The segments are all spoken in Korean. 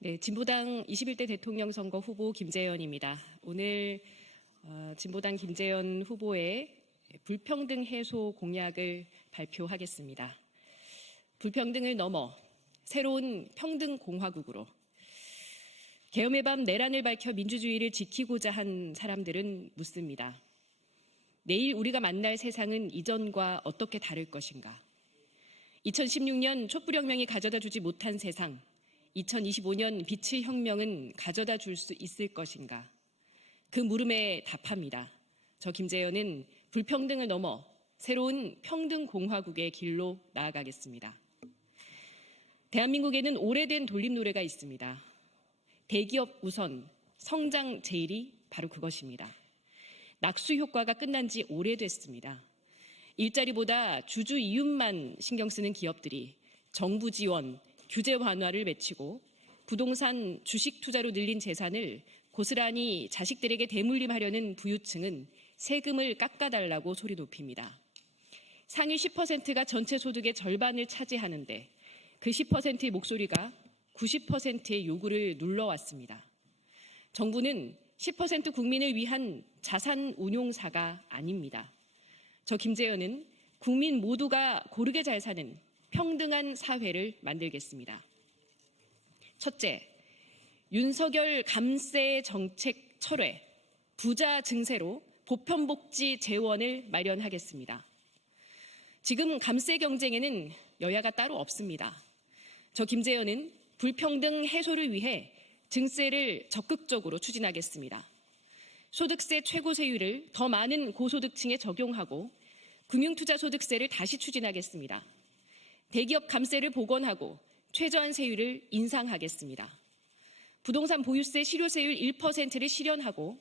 네, 진보당 21대 대통령 선거 후보 김재현입니다. 오늘 진보당 김재현 후보의 불평등 해소 공약을 발표하겠습니다. 불평등을 넘어 새로운 평등 공화국으로 계엄의 밤 내란을 밝혀 민주주의를 지키고자 한 사람들은 묻습니다. 내일 우리가 만날 세상은 이전과 어떻게 다를 것인가? 2016년 촛불혁명이 가져다 주지 못한 세상, 2025년 빛의 혁명은 가져다 줄 수 있을 것인가? 그 물음에 답합니다. 저 김재현은 불평등을 넘어 새로운 평등 공화국의 길로 나아가겠습니다. 대한민국에는 오래된 돌림 노래가 있습니다. 대기업 우선, 성장 제일이 바로 그것입니다. 낙수 효과가 끝난 지 오래됐습니다. 일자리보다 주주 이윤만 신경 쓰는 기업들이 정부 지원, 규제 완화를 외치고 부동산, 주식 투자로 늘린 재산을 고스란히 자식들에게 대물림하려는 부유층은 세금을 깎아달라고 소리 높입니다. 상위 10%가 전체 소득의 절반을 차지하는데 그 10%의 목소리가 90%의 요구를 눌러왔습니다. 정부는 10% 국민을 위한 자산 운용사가 아닙니다. 저 김재현은 국민 모두가 고르게 잘 사는 평등한 사회를 만들겠습니다. 첫째, 윤석열 감세 정책 철회, 부자 증세로 보편복지 재원을 마련하겠습니다. 지금 감세 경쟁에는 여야가 따로 없습니다. 저 김재현은 불평등 해소를 위해 증세를 적극적으로 추진하겠습니다. 소득세 최고세율을 더 많은 고소득층에 적용하고 금융투자소득세를 다시 추진하겠습니다. 대기업 감세를 복원하고 최저한세율을 인상하겠습니다. 부동산 보유세 실효세율 1%를 실현하고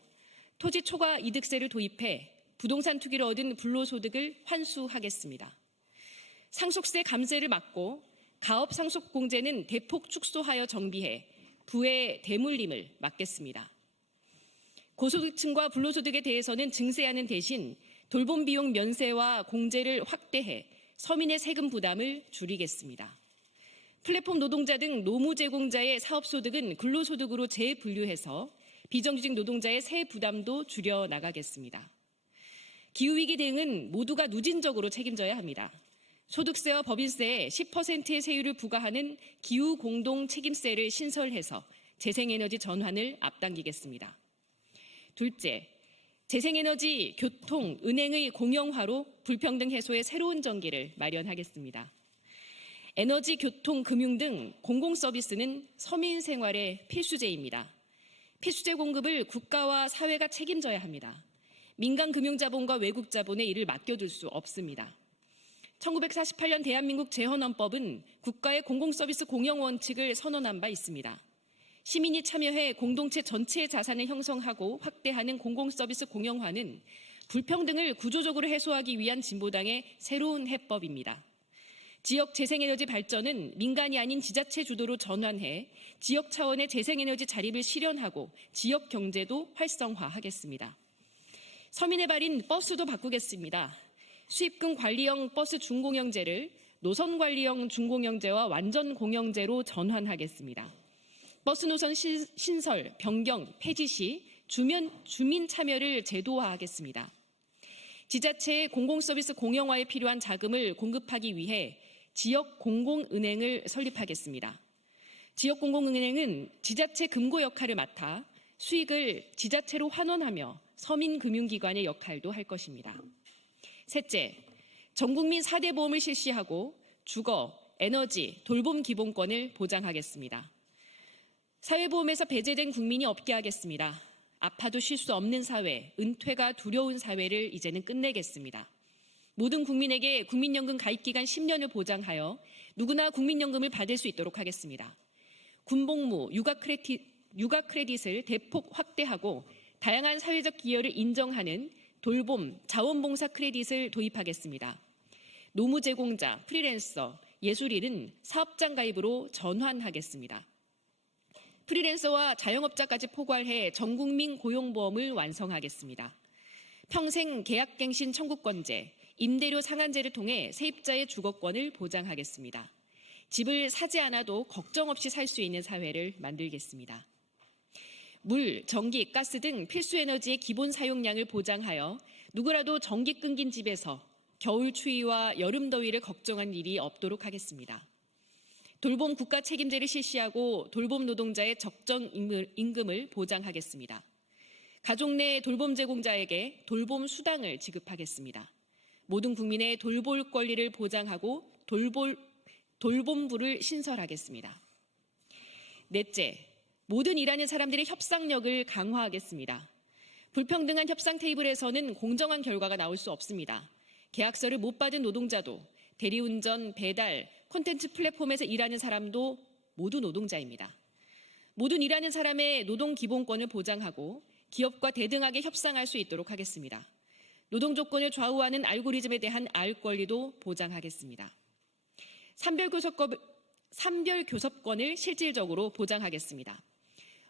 토지 초과 이득세를 도입해 부동산 투기를 얻은 불로소득을 환수하겠습니다. 상속세 감세를 막고 가업 상속공제는 대폭 축소하여 정비해 부의 대물림을 막겠습니다. 고소득층과 불로소득에 대해서는 증세하는 대신 돌봄 비용 면세와 공제를 확대해 서민의 세금 부담을 줄이겠습니다. 플랫폼 노동자 등 노무 제공자의 사업소득은 근로소득으로 재분류해서 비정규직 노동자의 세 부담도 줄여나가겠습니다. 기후위기 대응은 모두가 누진적으로 책임져야 합니다. 소득세와 법인세에 10%의 세율을 부과하는 기후공동책임세를 신설해서 재생에너지 전환을 앞당기겠습니다. 둘째, 재생에너지, 교통, 은행의 공영화로 불평등 해소의 새로운 전기를 마련하겠습니다. 에너지, 교통, 금융 등 공공서비스는 서민 생활의 필수제입니다. 필수제 공급을 국가와 사회가 책임져야 합니다. 민간 금융자본과 외국 자본에 이를 맡겨둘 수 없습니다. 1948년 대한민국 재헌헌법은 국가의 공공서비스 공영원칙을 선언한 바 있습니다. 시민이 참여해 공동체 전체의 자산을 형성하고 확대하는 공공서비스 공영화는 불평등을 구조적으로 해소하기 위한 진보당의 새로운 해법입니다. 지역 재생에너지 발전은 민간이 아닌 지자체 주도로 전환해 지역 차원의 재생에너지 자립을 실현하고 지역 경제도 활성화하겠습니다. 서민의 발인 버스도 바꾸겠습니다. 수입금 관리형 버스 준공영제를 노선관리형 준공영제와 완전공영제로 전환하겠습니다. 버스 노선 신설, 변경, 폐지 시 주민 참여를 제도화하겠습니다. 지자체의 공공서비스 공영화에 필요한 자금을 공급하기 위해 지역 공공은행을 설립하겠습니다. 지역 공공은행은 지자체 금고 역할을 맡아 수익을 지자체로 환원하며 서민금융기관의 역할도 할 것입니다. 셋째, 전국민 4대 보험을 실시하고 주거, 에너지, 돌봄 기본권을 보장하겠습니다. 사회보험에서 배제된 국민이 없게 하겠습니다. 아파도 쉴 수 없는 사회, 은퇴가 두려운 사회를 이제는 끝내겠습니다. 모든 국민에게 국민연금 가입기간 10년을 보장하여 누구나 국민연금을 받을 수 있도록 하겠습니다. 군복무, 육아 크레딧을 대폭 확대하고 다양한 사회적 기여를 인정하는 돌봄, 자원봉사 크레딧을 도입하겠습니다. 노무 제공자, 프리랜서, 예술인은 사업장 가입으로 전환하겠습니다. 프리랜서와 자영업자까지 포괄해 전국민 고용보험을 완성하겠습니다. 평생 계약갱신 청구권제, 임대료 상한제를 통해 세입자의 주거권을 보장하겠습니다. 집을 사지 않아도 걱정 없이 살 수 있는 사회를 만들겠습니다. 물, 전기, 가스 등 필수 에너지의 기본 사용량을 보장하여 누구라도 전기 끊긴 집에서 겨울 추위와 여름 더위를 걱정한 일이 없도록 하겠습니다. 돌봄 국가 책임제를 실시하고 돌봄 노동자의 적정 임금을 보장하겠습니다. 가족 내 돌봄 제공자에게 돌봄 수당을 지급하겠습니다. 모든 국민의 돌볼 권리를 보장하고 돌봄부를 신설하겠습니다. 넷째, 모든 일하는 사람들의 협상력을 강화하겠습니다. 불평등한 협상 테이블에서는 공정한 결과가 나올 수 없습니다. 계약서를 못 받은 노동자도 대리운전, 배달, 콘텐츠 플랫폼에서 일하는 사람도 모두 노동자입니다. 모든 일하는 사람의 노동 기본권을 보장하고 기업과 대등하게 협상할 수 있도록 하겠습니다. 노동 조건을 좌우하는 알고리즘에 대한 알 권리도 보장하겠습니다. 산별교섭권을 실질적으로 보장하겠습니다.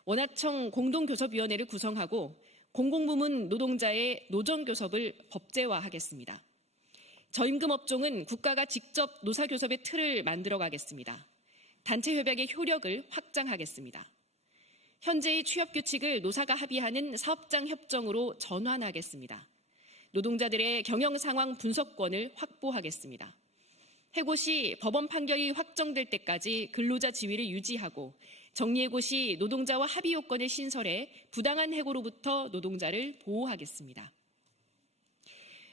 원하청 공동교섭위원회를 구성하고 공공부문 노동자의 노정교섭을 법제화하겠습니다. 저임금 업종은 국가가 직접 노사교섭의 틀을 만들어가겠습니다. 단체협약의 효력을 확장하겠습니다. 현재의 취업규칙을 노사가 합의하는 사업장 협정으로 전환하겠습니다. 노동자들의 경영상황 분석권을 확보하겠습니다. 해고 시 법원 판결이 확정될 때까지 근로자 지위를 유지하고 정리해고 시 노동자와 합의 요건을 신설해 부당한 해고로부터 노동자를 보호하겠습니다.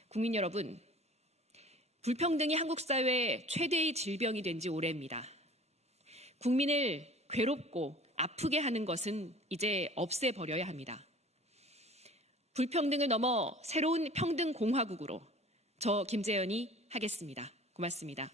국민 여러분, 불평등이 한국 사회의 최대의 질병이 된 지 오래입니다. 국민을 괴롭고 아프게 하는 것은 이제 없애버려야 합니다. 불평등을 넘어 새로운 평등공화국으로 저 김재현이 하겠습니다. 고맙습니다.